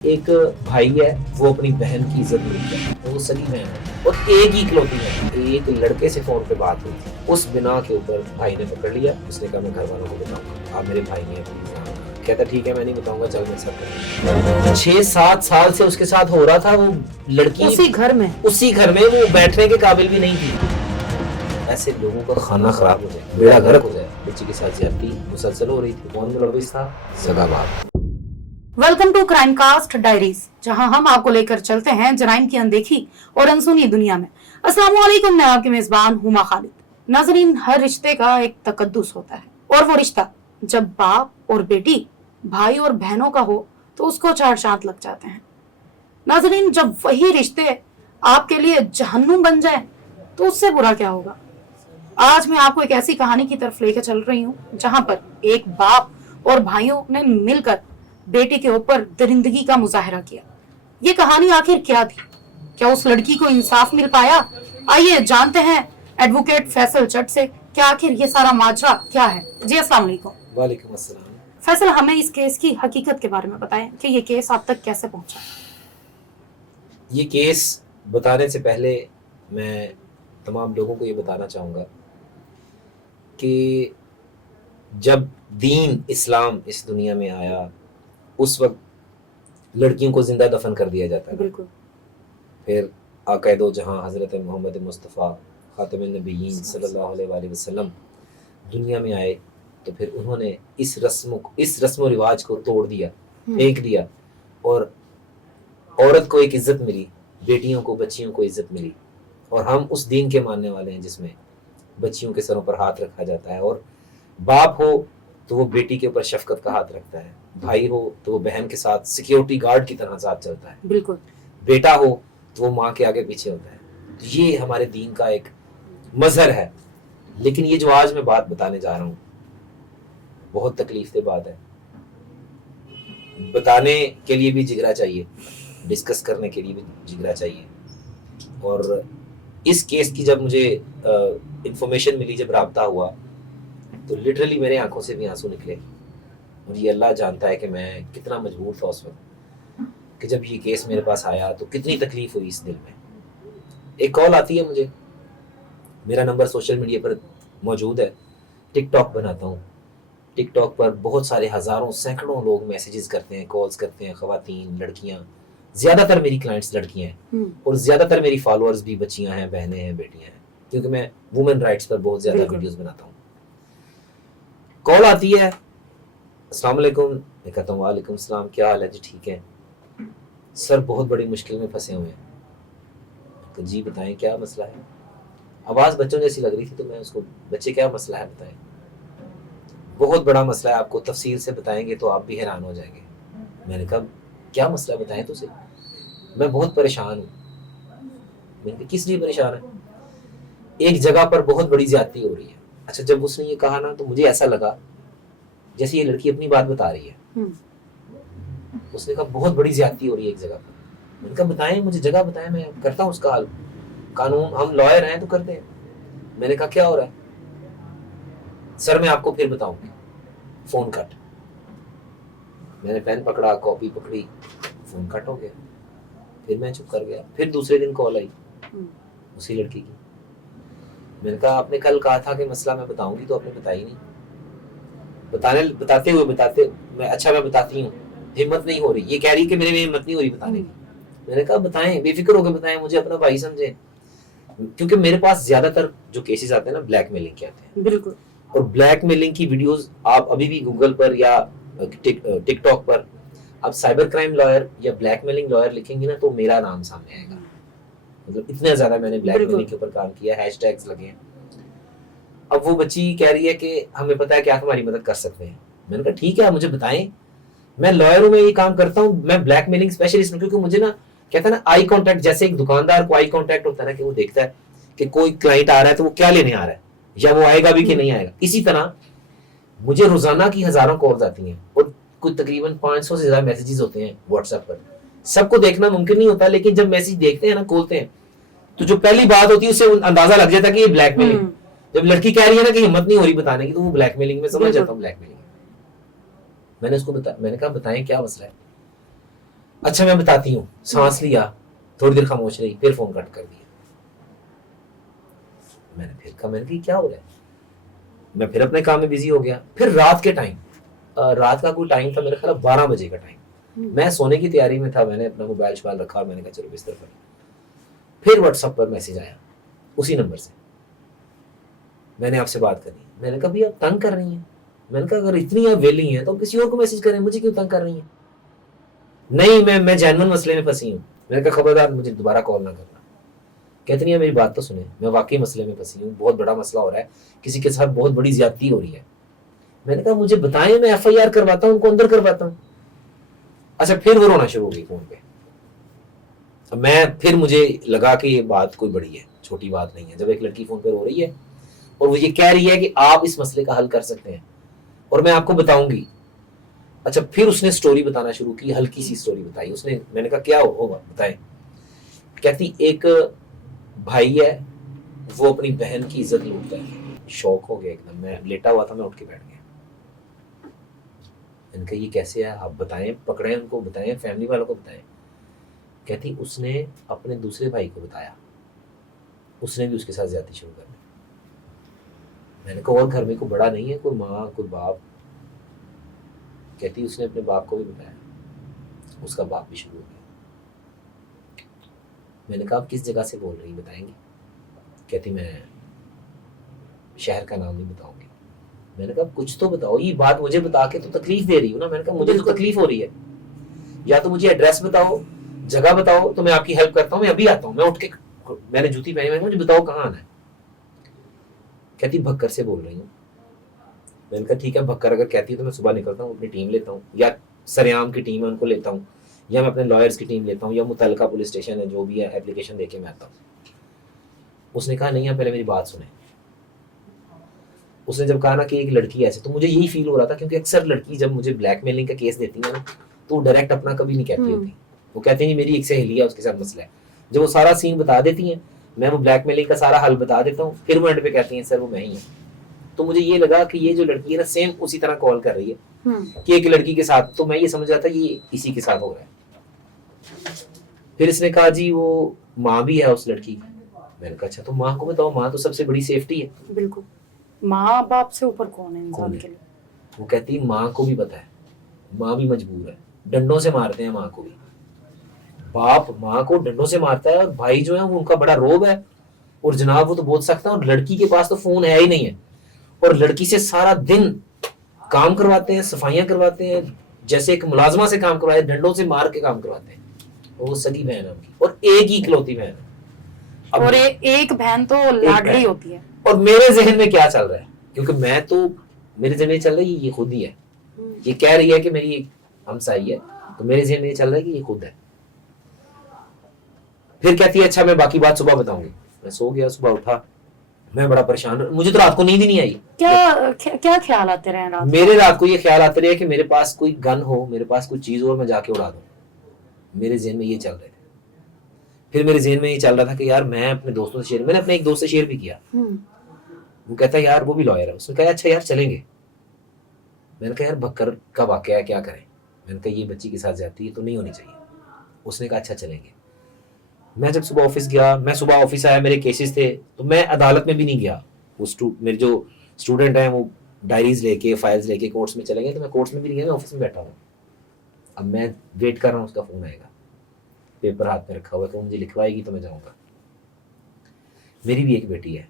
ایک بھائی ہے وہ اپنی بہن کی عزت نہیں کرتا, وہ سگی بہن ہے اور ایک ہی اکلوتی ہے. ایک لڑکے سے فون پہ بات ہوئی تھی, اس بنا کے اوپر بھائی نے پکڑ لیا. اس نے کہا میں گھر والوں کو بتاؤں گا, آپ میرے بھائی نے کہتا ٹھیک ہے میں نہیں بتاؤں گا, چل میرے ساتھ. 6-7 سال سے اس کے ساتھ ہو رہا تھا. وہ لڑکی اسی گھر میں وہ بیٹھنے کے قابل بھی نہیں تھی. ایسے لوگوں کا کھانا خراب ہو جائے, بیڑا غرق ہو جائے. بچی کے ساتھ زیادتی مسلسل ہو رہی تھی, کون ملوث تھا؟ سگا باپ. Welcome to crime cast diaries, جہاں ہم آپ کو لے کر چلتے ہیں جرائم کی اندیکھی اور انسونی دنیا میں. السلام علیکم, میں آپ کی میزبان ہما خالد. ناظرین, ہر رشتے کا ایک تقدس ہوتا ہے, اور وہ رشتہ جب باپ اور بیٹی, بھائی اور بہنوں کا ہو تو اس کو 4 چاند لگ جاتے ہیں. ناظرین, جب وہی رشتے آپ کے لیے جہنم بن جائے تو اس سے برا کیا ہوگا. آج میں آپ کو ایک ایسی کہانی کی طرف لے کے چل رہی ہوں جہاں پر ایک باپ اور بھائیوں نے مل کر بیٹی کے اوپر درندگی کا مظاہرہ کیا. یہ کہانی آخر کیا تھی؟ کیا اس لڑکی کو انصاف مل پایا؟ آئیے جانتے ہیں ایڈوکیٹ فیصل چٹ سے کہ آخر یہ سارا ماجرا کیا ہے. جی السلام علیکم. وعلیکم السلام. فیصل, ہمیں اس کیس کی حقیقت کے بارے میں بتائیں کہ یہ کیس آپ تک کیسے پہنچا. یہ کیس بتانے سے پہلے میں تمام لوگوں کو یہ بتانا چاہوں گا کہ جب دین اسلام اس دنیا میں آیا اس وقت لڑکیوں کو زندہ دفن کر دیا جاتا ہے. بالکل. پھر آقا دو جہاں حضرت محمد مصطفیٰ خاتم النبیین صلی اللہ علیہ وآلہ وسلم دنیا میں آئے تو پھر انہوں نے اس رسم و رواج کو توڑ دیا, پھینک دیا, اور عورت کو ایک عزت ملی, بیٹیوں کو بچیوں کو عزت ملی. اور ہم اس دین کے ماننے والے ہیں جس میں بچیوں کے سروں پر ہاتھ رکھا جاتا ہے, اور باپ ہو تو وہ بیٹی کے اوپر شفقت کا ہاتھ رکھتا ہے, بھائی ہو تو وہ بہن کے ساتھ سیکیورٹی گارڈ کی طرح ساتھ چلتا ہے, بالکل, بیٹا ہو تو وہ ماں کے آگے پیچھے ہوتا ہے. یہ ہمارے دین کا ایک مظہر ہے. لیکن یہ جو آج میں بات بتانے جا رہا ہوں بہت تکلیف دہ بات ہے. بتانے کے لیے بھی جگرا چاہیے, ڈسکس کرنے کے لیے بھی جگرا چاہیے. اور اس کیس کی جب مجھے انفارمیشن ملی, جب رابطہ ہوا تو لٹرلی میرے آنکھوں سے بھی آنسو نکلے. اور یہ اللہ جانتا ہے کہ میں کتنا مجبور تھا اس وقت کہ جب یہ کیس میرے پاس آیا تو کتنی تکلیف ہوئی اس دل میں. ایک کال آتی ہے مجھے, میرا نمبر سوشل میڈیا پر موجود ہے, ٹک ٹاک بناتا ہوں. ٹک ٹاک پر بہت سارے ہزاروں سینکڑوں لوگ میسیجز کرتے ہیں, کالز کرتے ہیں, خواتین, لڑکیاں. زیادہ تر میری کلائنٹس لڑکیاں ہیں اور زیادہ تر میری فالوورز بھی بچیاں ہیں, بہنیں ہیں, بیٹیاں ہیں, کیونکہ میں وومن رائٹس پر بہت زیادہ ویڈیوز بناتا ہوں. کال آتی ہے, السلام علیکم. میں کہتا ہوں وعلیکم السلام, کیا حال ہے جی؟ ٹھیک ہے سر, بہت بڑی مشکل میں پھنسے ہوئے ہیں. تو جی بتائیں کیا مسئلہ ہے. آواز بچوں جیسی لگ رہی تھی تو میں اس کو, بچے کیا مسئلہ ہے بتائیں. بہت بڑا مسئلہ ہے, آپ کو تفصیل سے بتائیں گے تو آپ بھی حیران ہو جائیں گے. میں نے کہا کیا مسئلہ بتائیں تو صحیح, میں بہت پریشان ہوں. میں نے کہا کس لیے پریشان ہے؟ ایک جگہ پر بہت بڑی زیادتی ہو رہی ہے. اچھا, جب اس نے یہ کہا نا تو مجھے ایسا لگا جیسے یہ لڑکی اپنی بات بتا رہی ہے. اس نے کہا بہت بڑی زیادتی ہو رہی ہے ایک جگہ پر. میں نے کہا بتائیں مجھے, جگہ بتائیں, میں کرتا ہوں اس کا حل. قانون, ہم لائر ہیں تو کرتے ہیں. میں نے کہا کیا ہو رہا ہے؟ سر میں آپ کو پھر بتاؤں گی. فون کٹ. میں نے پین پکڑا, کاپی پکڑی, فون کٹ ہو گیا. پھر میں چپ کر گیا. پھر دوسرے دن کال آئی اسی لڑکی کی. میں نے کہا آپ نے کل کہا تھا کہ مسئلہ میں بتاؤں گی تو آپ نے بتائی نہیں. بتاتے میں اچھا میں بتاتی ہوں, ہمت نہیں ہو رہی. یہ کہہ رہی کہ میرے میں ہمت نہیں ہو رہی بتانے کی. میں نے کہا بتائیں, بے فکر ہو کے بتائیں, مجھے اپنا بھائی سمجھیں. کیونکہ میرے پاس زیادہ تر جو کیسز آتے ہیں نا بلیک میلنگ کے آتے ہیں. بالکل. اور بلیک میلنگ کی ویڈیوز آپ ابھی بھی گوگل پر یا ٹک ٹاک پر آپ سائبر کرائم لائر یا بلیک میلنگ لائر لکھیں گے نا تو میرا نام سامنے آئے گا. مطلب اتنا زیادہ میں نے بلیک میلنگ کے اوپر کام کیا, ہیش ٹیگز لگے ہیں. اب وہ بچی کہہ رہی ہے کہ ہمیں پتا ہے کہ آپ ہماری مدد کر سکتے ہیں. میں نے کہا ٹھیک ہے, آپ مجھے بتائیں. میں لائر ہوں, میں یہ کام کرتا ہوں, میں بلیک میلنگ اسپیشلسٹ ہوں. کیونکہ مجھے نا کہتا ہے نا آئی کانٹیکٹ, جیسے ایک دکاندار کو آئی کانٹیکٹ ہوتا ہے نا کہ وہ دیکھتا ہے کہ کوئی کلائنٹ آ رہا ہے تو وہ کیا لینے آ رہا ہے یا وہ آئے گا بھی کہ نہیں آئے گا. اسی طرح مجھے روزانہ کی ہزاروں کالز آتی ہیں اور کچھ تقریباً 500 سے زیادہ میسیجز ہوتے ہیں واٹس ایپ پر. سب کو دیکھنا ممکن نہیں ہوتا, لیکن جب میسیج دیکھتے ہیں نا, کھولتے ہیں, تو جو پہلی بات ہوتی ہے اس سے اندازہ لگ جاتا ہے کہ یہ بلیک میلنگ. جب لڑکی کہہ رہی ہے نا کہ ہمت نہیں ہو رہی بتانے کی تو وہ بلیک میلنگ میں سمجھ جاتا ہوں بلیک میلنگ. میں نے اس کو میں نے کہا بتائیں کیا مسئلہ ہے. اچھا میں بتاتی ہوں. سانس لیا, تھوڑی دیر خاموش رہی, پھر فون کٹ کر دیا. میں نے پھر کہا, میں نے کہا کیا ہو رہا ہے. میں پھر اپنے کام میں بزی ہو گیا. پھر رات کے ٹائم, رات کا کوئی ٹائم تھا میرے خیال 12 بجے کا ٹائم, میں سونے کی تیاری میں تھا. میں نے اپنا موبائل شمال رکھا اور میں نے کہا چلو بستر پر. پھر واٹس ایپ پر میسج آیا اسی نمبر سے, میں نے آپ سے بات کرنی. میں نے کہا بھی آپ تنگ کر رہی ہیں. میں نے کہا اگر اتنی آپ ویلی ہیں تو کسی اور کو میسج کریں, مجھے کیوں تنگ کر رہی ہیں. نہیں میں جینون مسئلے میں پھنسی ہوں. میں نے کہا خبردار مجھے دوبارہ کال نہ کرنا. کہتی نہیں میری بات تو سنیں, میں واقعی مسئلے میں پھنسی ہوں, بہت بڑا مسئلہ ہو رہا ہے, کسی کے ساتھ بہت بڑی زیادتی ہو رہی ہے. میں نے کہا مجھے بتائیں, میں FIR کرواتا ہوں, ان کو اندر کرواتا ہوں. اچھا پھر وہ رونا شروع ہو گئی فون پہ. میں پھر مجھے لگا کہ یہ بات کوئی بڑی ہے, چھوٹی بات نہیں ہے. جب ایک لڑکی فون پہ رو رہی ہے اور وہ یہ کہہ رہی ہے کہ آپ اس مسئلے کا حل کر سکتے ہیں اور میں آپ کو بتاؤں گی. اچھا پھر اس نے سٹوری بتانا شروع کی, ہلکی سی سٹوری بتائی اس نے. میں نے کہا کیا ہوگا بتائیں. کہتی ایک بھائی ہے, وہ اپنی بہن کی عزت لوٹتا ہے. شوق ہو گیا ایک دم. میں لیٹا ہوا تھا, میں اٹھ کے بیٹھ گیا. میں نے کہا یہ کیسے ہے, آپ بتائیں, پکڑیں ان کو, بتائیں فیملی والوں کو بتائیں. کہتی اس نے اپنے دوسرے بھائی کو بتایا, اس نے بھی اس کے ساتھ زیادتی شروع کر دی. میں نے کہا اور گھر میں کوئی بڑا نہیں ہے, کوئی ماں کوئی باپ. کہتی اس نے اپنے باپ کو بھی بتایا, اس کا باپ بھی شروع ہو گیا. میں نے کہا آپ کس جگہ سے بول رہی بتائیں گی. کہتی میں شہر کا نام نہیں بتاؤں گی. میں نے کہا کچھ تو بتاؤ, یہ بات مجھے بتا کے تو تکلیف دے رہی ہو نا. میں نے کہا مجھے تو تکلیف ہو رہی ہے, یا تو مجھے ایڈریس بتاؤ, جگہ بتاؤ تو میں آپ کی ہیلپ کرتا ہوں, میں ابھی آتا ہوں. میں اٹھ کے, میں نے جوتی پہنی, میں مجھے بتاؤ کہاں آنا ہے. کہتی بھکر سے بول رہی ہوں. میں نے کہا ٹھیک ہے, بھکر اگر کہتی ہے تو میں صبح نکلتا ہوں, اپنی ٹیم لیتا ہوں, یا سریام کی ٹیم ہے ان کو لیتا ہوں, یا میں اپنے لائرز کی ٹیم لیتا ہوں, یا متعلقہ پولیس اسٹیشن ہے جو بھی ہے اپلیکیشن دے کے میں آتا ہوں. اس نے کہا نہیں آپ پہلے میری بات سنیں. اس نے جب کہا نا کہ ایک لڑکی ایسے, تو مجھے یہی فیل ہو رہا تھا کیونکہ اکثر لڑکی جب مجھے بلیک میلنگ کا کیس دیتی ہے نا تو وہ ڈائریکٹ اپنا کبھی نہیں کہتی ہوتی. وہ کہتے ہیں میری ایک سہیلی ہے, اس کے ساتھ مسئلہ ہے. جب وہ سارا سین بتا دیتی ہیں, میں وہ بلیک میلنگ کا سارا حل بتا دیتا ہوں, پھر وہ اینڈ پہ کہتی ہیں سر وہ میں ہی ہوں. تو مجھے یہ لگا کہ یہ جو لڑکی ہے نا سیم اسی طرح کال کر رہی ہے کہ ایک لڑکی کے ساتھ. تو میں یہ سمجھ رہا تھا یہ اسی کے ساتھ ہو رہا ہے. پھر اس نے کہا جی وہ ماں بھی ہے اس لڑکی کی. میں نے کہا اچھا تو ماں کو بتاؤ, ماں تو سب سے بڑی سیفٹی ہے. بالکل, ماں باپ سے اوپر کون ہے انسان کے لیے. وہ کہتی ماں کو بھی پتا ہے, ماں بھی مجبور ہے, ڈنڈوں سے مارتے ہیں ماں کو بھی. باپ ماں کو ڈنڈوں سے مارتا ہے, اور بھائی جو ہے وہ ان کا بڑا روب ہے, اور جناب وہ تو بہت سخت ہے. اور لڑکی کے پاس تو فون ہے ہی نہیں ہے, اور لڑکی سے سارا دن کام کرواتے ہیں, صفائیاں کرواتے ہیں, جیسے ایک ملازمہ سے کام کرواتے ہیں, ڈنڈوں سے مار کے کام کرواتے ہیں. وہ سگی بہن ہے ان کی, اور ایک ہی اکلوتی بہن ہے. اور ایک بہن تو لاڈلی ہوتی ہے. اور میرے ذہن میں کیا چل رہا ہے, کیونکہ میں تو میرے ذہن میں چل رہا ہے یہ خود ہی ہے. یہ کہہ رہی ہے کہ میری ایک ہمسائی ہے, تو میرے ذہن میں یہ چل رہا ہے کہ یہ خود ہے. پھر کہتی ہے اچھا میں باقی بات صبح بتاؤں گی. میں سو گیا, صبح اٹھا, میں بڑا پریشان, مجھے تو رات کو نیند ہی نہیں آئی. کیا خیال آتے رہے رات میرے رات کو یہ خیال آتے رہے کہ میرے پاس کوئی گن ہو, میرے پاس کوئی چیز ہو اور میں جا کے اڑا دوں. میرے ذہن میں یہ چل رہے تھے. پھر میرے ذہن میں یہ چل رہا تھا کہ یار میں اپنے دوستوں سے شیئر, میں نے اپنے ایک دوست سے شیئر بھی کیا. وہ کہتا ہے یار وہ بھی لائر ہے. اس نے کہا اچھا یار چلیں گے. میں نے کہا یار بکر کا واقعہ ہے, کیا کریں. میں نے کہا یہ بچی کے ساتھ زیادتی ہے تو نہیں ہونی چاہیے. اس نے کہا اچھا چلیں گے. میں جب صبح آفس گیا, میں صبح آفس آیا, میرے کیسز تھے, تو میں عدالت میں بھی نہیں گیا. وہ میرے جو اسٹوڈنٹ ہیں وہ ڈائریز لے کے فائلز لے کے کورٹس میں چلے گئے, تو میں کورٹس میں بھی نہیں گیا, میں آفس میں بیٹھا ہوں. اب میں ویٹ کر رہا ہوں اس کا فون آئے گا, پیپر ہاتھ میں رکھا ہوا ہے کہ مجھے لکھوائے گی تو میں جاؤں گا. میری بھی ایک بیٹی ہے,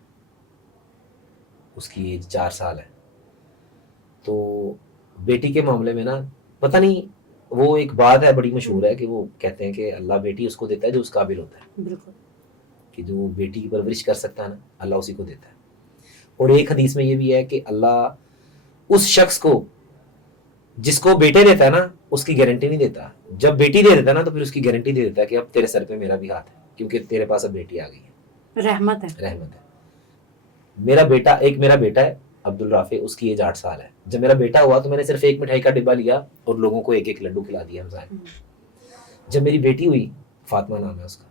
اس کی ایج 4 سال ہے. تو بیٹی کے معاملے میں نا پتہ نہیں, وہ ایک بات ہے بڑی مشہور ہے کہ وہ کہتے ہیں کہ اللہ بیٹی اس کو دیتا ہے جو اس قابل ہوتا ہے. بالکل, کہ جو بیٹی کی پرورش کر سکتا ہے نا, اللہ اسی کو دیتا ہے. اور ایک حدیث میں یہ بھی ہے کہ اللہ اس شخص کو جس کو بیٹے دیتا ہے نا اس کی گارنٹی نہیں دیتا. جب بیٹی دے دیتا ہے نا تو پھر اس کی گارنٹی دے دیتا ہے کہ اب تیرے سر پہ میرا بھی ہاتھ ہے, کیونکہ تیرے پاس اب بیٹی آ گئی ہے. رحمت ہے. رحمت ہے. میرا بیٹا ہے عبد الرافع, اس کی ایج 8 سال ہے. جب میرا بیٹا ہوا تو میں نے صرف ایک مٹھائی کا ڈبہ لیا اور لوگوں کو ایک ایک لڈو کھلا دیا ہمسائے. جب میری بیٹی ہوئی, فاطمہ نام ہے اس کا,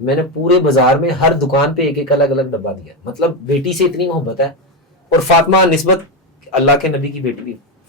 میں نے پورے بازار میں ہر دکان پہ ایک ایک الگ الگ ڈبہ دیا. مطلب بیٹی سے اتنی محبت ہے. اور فاطمہ نسبت اللہ کے نبی کی بیٹی بھی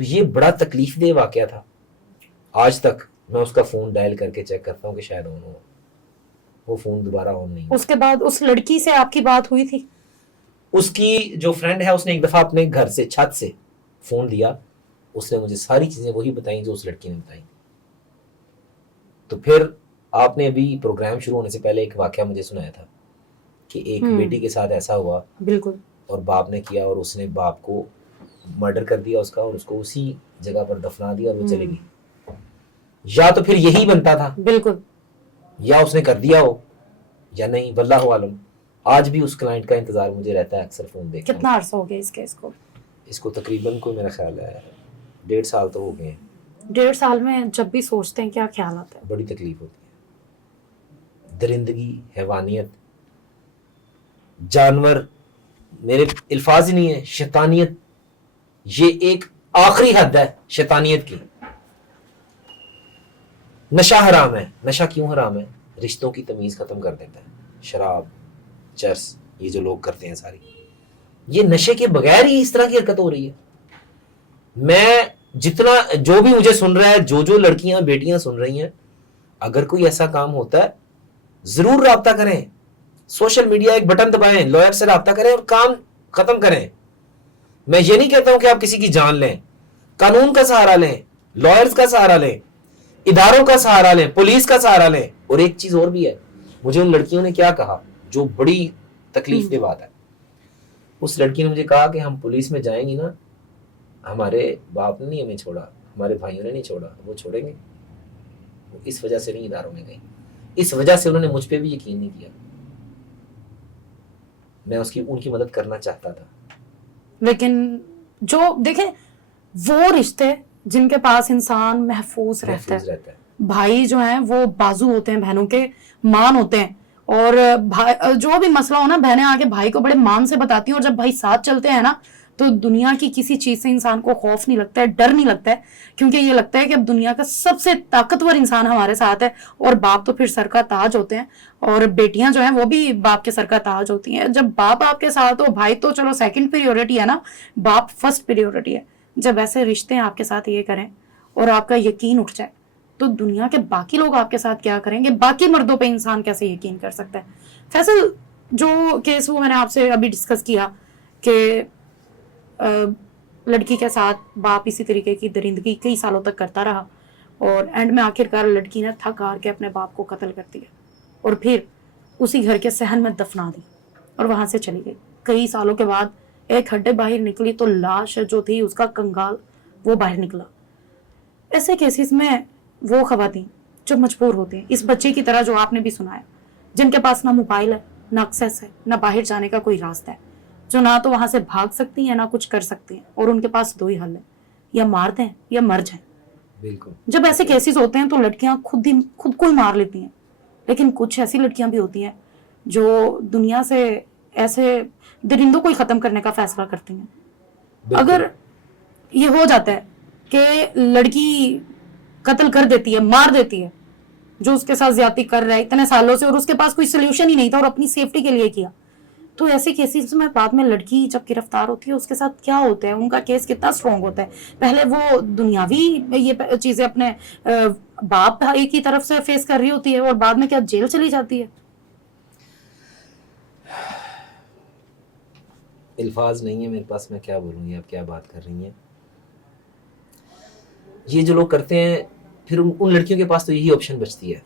تو یہ بڑا تکلیف دہ واقعہ تھا. آج تک میں اس کا فون ڈائل کر کے چیک کرتا ہوں کہ شاید آن ہو, وہ فون دوبارہ آن نہیں. اس کے بعد اس لڑکی سے آپ کی بات ہوئی تھی؟ اس کی جو فرینڈ ہے اس نے ایک دفعہ اپنے گھر سے چھت سے فون دیا, اس نے مجھے ساری چیزیں وہی بتائیں جو اس لڑکی نے بتائیں. تو پھر آپ نے ابھی پروگرام شروع ہونے سے پہلے ایک واقعہ مجھے سنایا تھا کہ ایک بیٹی کے ساتھ ایسا ہوا, بالکل, اور باپ نے کیا اور اس نے باپ کو مرڈر کر دیا اس کا, اور اس کو اسی جگہ پر دفنا دیا اور وہ چلے گئی. یا تو پھر یہی بنتا تھا, بالکل, یا اس نے کر دیا ہو یا نہیں, واللہ عالم. آج بھی اس کلائنٹ کا انتظار مجھے رہتا ہے اکثر فون دیکھ. کتنا عرصہ ہو گیا اس کیس کو؟ اس کو تقریباً کوئی میرا خیال ہے 1.5 سال تو ہو گئے ہیں. 1.5 سال میں جب بھی سوچتے ہیں کیا خیال آتا ہے؟ بڑی تکلیف ہوتی ہے. درندگی, حیوانیت, جانور, میرے الفاظ ہی نہیں ہے, شیطانیت, یہ ایک آخری حد ہے شیطانیت کی. نشہ حرام ہے. نشہ کیوں حرام ہے؟ رشتوں کی تمیز ختم کر دیتا ہے. شراب, چرس, یہ جو لوگ کرتے ہیں ساری, یہ نشے کے بغیر ہی اس طرح کی حرکت ہو رہی ہے. میں جتنا جو بھی مجھے سن رہا ہے, جو لڑکیاں بیٹیاں سن رہی ہیں, اگر کوئی ایسا کام ہوتا ہے ضرور رابطہ کریں. سوشل میڈیا ایک بٹن دبائیں, لائر سے رابطہ کریں اور کام ختم کریں. میں یہ نہیں کہتا ہوں کہ آپ کسی کی جان لیں, قانون کا سہارا لیں, لائرز کا سہارا لیں, اداروں کا سہارا لیں, پولیس کا سہارا لیں. اور ایک چیز اور بھی ہے, مجھے ان لڑکیوں نے کیا کہا جو بڑی تکلیف دہ بات ہے. اس لڑکی نے مجھے کہا کہ ہم پولیس میں جائیں گی نا, ہمارے باپ نے نہیں ہمیں چھوڑا, ہمارے بھائیوں نے نہیں چھوڑا, وہ چھوڑیں گے. وہ اس وجہ سے نہیں اداروں میں گئی, اس وجہ سے انہوں نے مجھ پہ بھی یقین نہیں کیا. میں ان کی مدد کرنا چاہتا تھا. لیکن جو دیکھیں وہ رشتے جن کے پاس انسان محفوظ رہتا ہے, بھائی جو ہیں وہ بازو ہوتے ہیں, بہنوں کے مان ہوتے ہیں, اور جو بھی مسئلہ ہو نا, بہنیں آ کے بھائی کو بڑے مان سے بتاتی ہیں, اور جب بھائی ساتھ چلتے ہیں نا تو دنیا کی کسی چیز سے انسان کو خوف نہیں لگتا ہے, ڈر نہیں لگتا ہے, کیونکہ یہ لگتا ہے کہ اب دنیا کا سب سے طاقتور انسان ہمارے ساتھ ہے. اور باپ تو پھر سر کا تاج ہوتے ہیں, اور بیٹیاں جو ہیں وہ بھی باپ کے سر کا تاج ہوتی ہیں. جب باپ آپ کے ساتھ ہو, بھائی تو چلو سیکنڈ پریورٹی ہے نا, باپ فرسٹ پریورٹی ہے. جب ایسے رشتے آپ کے ساتھ یہ کریں اور آپ کا یقین اٹھ جائے, تو دنیا کے باقی لوگ آپ کے ساتھ کیا کریں گے؟ باقی مردوں پہ انسان کیسے یقین کر سکتا ہے؟ فیصل, جو کیس وہ میں نے آپ سے ابھی ڈسکس کیا کہ لڑکی کے ساتھ باپ اسی طریقے کی درندگی کئی سالوں تک کرتا رہا, اور اینڈ میں آخر کار لڑکی نے تھک ہار کے اپنے باپ کو قتل کر دیا, اور پھر اسی گھر کے صحن میں دفنا دی اور وہاں سے چلی گئی. کئی سالوں کے بعد ایک ہڈے باہر نکلی تو لاش جو تھی اس کا کنگال وہ باہر نکلا. ایسے کیسز میں وہ خواتین جو مجبور ہوتے ہیں, اس بچے کی طرح جو آپ نے بھی سنایا, جن کے پاس نہ موبائل ہے, نہ ایکسیس ہے, نہ باہر جانے کا کوئی راستہ ہے, جو نہ تو وہاں سے بھاگ سکتی ہیں نہ کچھ کر سکتی ہیں, اور ان کے پاس 2 ہی حل ہے, یا مار دیں یا مر جائیں. بالکل. جب ایسے کیسز ہوتے ہیں تو لڑکیاں خود کو ہی مار لیتی ہیں. لیکن کچھ ایسی لڑکیاں بھی ہوتی ہیں جو دنیا سے ایسے درندوں کو ہی ختم کرنے کا فیصلہ کرتی ہیں. اگر یہ ہو جاتا ہے کہ لڑکی قتل کر دیتی ہے, مار دیتی ہے جو اس کے ساتھ زیادتی کر رہا ہے اتنے سالوں سے, اور اس کے پاس کوئی سولوشن ہی نہیں تھا اور اپنی سیفٹی کے لیے کیا, تو ایسے کیسز میں بعد میں لڑکی جب گرفتار ہوتی ہے اس کے ساتھ کیا ہوتا ہے, ان کا کیس کتنا اسٹرانگ ہوتا ہے. پہلے وہ دنیاوی یہ چیزیں اپنے باپ بھائی کی طرف سے فیس کر رہی ہوتی ہے, اور بعد میں کیا جیل چلی جاتی ہے. الفاظ نہیں ہے میرے پاس, میں کیا بولوں گی, آپ کیا بات کر رہی ہیں. یہ جو لوگ کرتے ہیں پھر ان لڑکیوں کے پاس تو یہی آپشن بچتی ہے,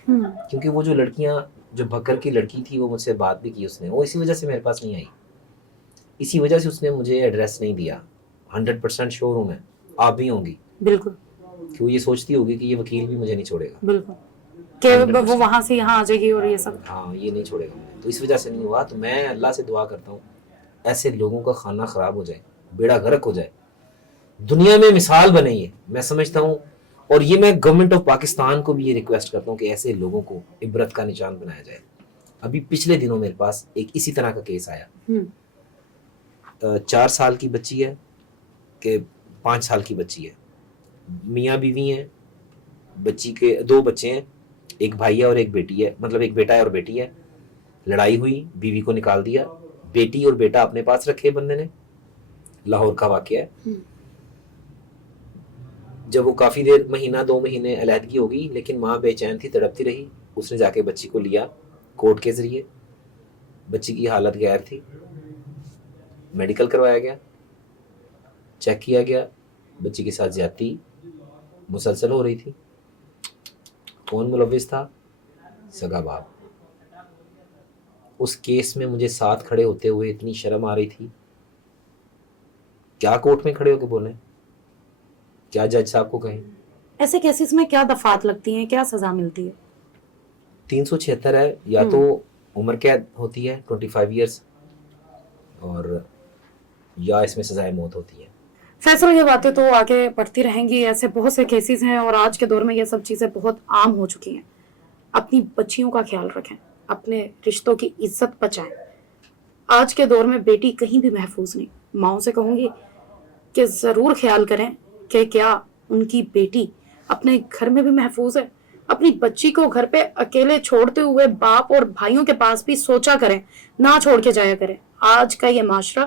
کیونکہ وہ جو لڑکیاں, جو بکر کی لڑکی تھی وہ مجھ سے بات بھی کی اس نے, وہ اسی وجہ سے میرے پاس نہیں آئی, اسی وجہ سے اس نے مجھے ایڈریس نہیں دیا. 100% شور ہوں میں, آپ بھی ہوں گی. بالکل. کہ وہ یہ سوچتی ہوگی کہ یہ وکیل بھی مجھے نہیں چھوڑے گا. بالکل, کہ وہ وہاں سے یہاں آ جائے گی اور یہ سب, ہاں یہ نہیں چھوڑے گا مجھے, تو اس وجہ سے نہیں ہوا. تو میں اللہ سے دعا کرتا ہوں ایسے لوگوں کا خانہ خراب ہو جائے, بیڑا غرق ہو جائے, دنیا میں مثال بنے. یہ میں سمجھتا ہوں, اور یہ میں گورنمنٹ آف پاکستان کو بھی یہ ریکویسٹ کرتا ہوں کہ ایسے لوگوں کو عبرت کا نشان بنایا جائے. ابھی پچھلے دنوں میرے پاس ایک اسی طرح کا کیس آیا, 4 سال کی بچی ہے کہ 5 سال کی بچی ہے, میاں بیوی ہیں, بچی کے 2 بچے ہیں, ایک بھائی ہے اور ایک بیٹی ہے, مطلب ایک بیٹا ہے اور بیٹی ہے. لڑائی ہوئی, بیوی کو نکال دیا, بیٹی اور بیٹا اپنے پاس رکھے بندے نے. لاہور کا واقعہ ہے. جب وہ کافی دیر مہینہ 2 مہینے علیحدگی ہو گئی لیکن ماں بے چین تھی, تڑپتی رہی. اس نے جا کے بچی کو لیا کورٹ کے ذریعے. بچی کی حالت غیر تھی, میڈیکل کروایا گیا, چیک کیا گیا, بچی کے ساتھ زیادتی مسلسل ہو رہی تھی. کون ملوث تھا؟ سگا باپ. اس کیس میں مجھے ساتھ کھڑے ہوتے ہوئے اتنی شرم آ رہی تھی. کیا کورٹ میں کھڑے ہو کے بولیں, کیا جج صاحب کو کہیں. ایسے کیسز میں کیا دفعات لگتی ہیں, کیا سزا ملتی ہے؟ 376 ہے, یا تو عمر قید ہوتی ہے 25 ایئرس, اور یا اس میں سزائے موت ہوتی ہے. فیصل, یہ باتیں تو آگے بڑھتی رہیں گی, ایسے بہت سے کیسز ہیں اور آج کے دور میں یہ سب چیزیں بہت عام ہو چکی ہیں. اپنی بچیوں کا خیال رکھیں, اپنے رشتوں کی عزت بچائیں. آج کے دور میں بیٹی کہیں بھی محفوظ نہیں. ماؤں سے کہوں گی کہ ضرور خیال کریں کہ کیا ان کی بیٹی اپنے گھر میں بھی محفوظ ہے. اپنی بچی کو گھر پہ اکیلے چھوڑتے ہوئے باپ اور بھائیوں کے پاس بھی سوچا کریں, نہ چھوڑ کے جایا کریں. آج کا یہ معاشرہ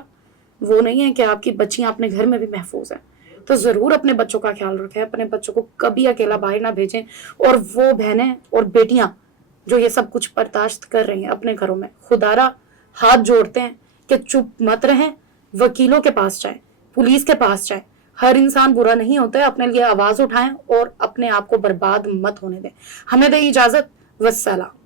وہ نہیں ہے کہ آپ کی بچیاں اپنے گھر میں بھی محفوظ ہیں. تو ضرور اپنے بچوں کا خیال رکھیں, اپنے بچوں کو کبھی اکیلا باہر نہ بھیجیں. اور وہ بہنیں اور بیٹیاں جو یہ سب کچھ برداشت کر رہی ہیں اپنے گھروں میں, خدارا ہاتھ جوڑتے ہیں کہ چپ مت رہیں, وکیلوں کے پاس جائیں, پولیس کے پاس جائیں. ہر انسان برا نہیں ہوتا ہے, اپنے لیے آواز اٹھائیں اور اپنے آپ کو برباد مت ہونے دیں. ہمیں دیں اجازت, والسلام.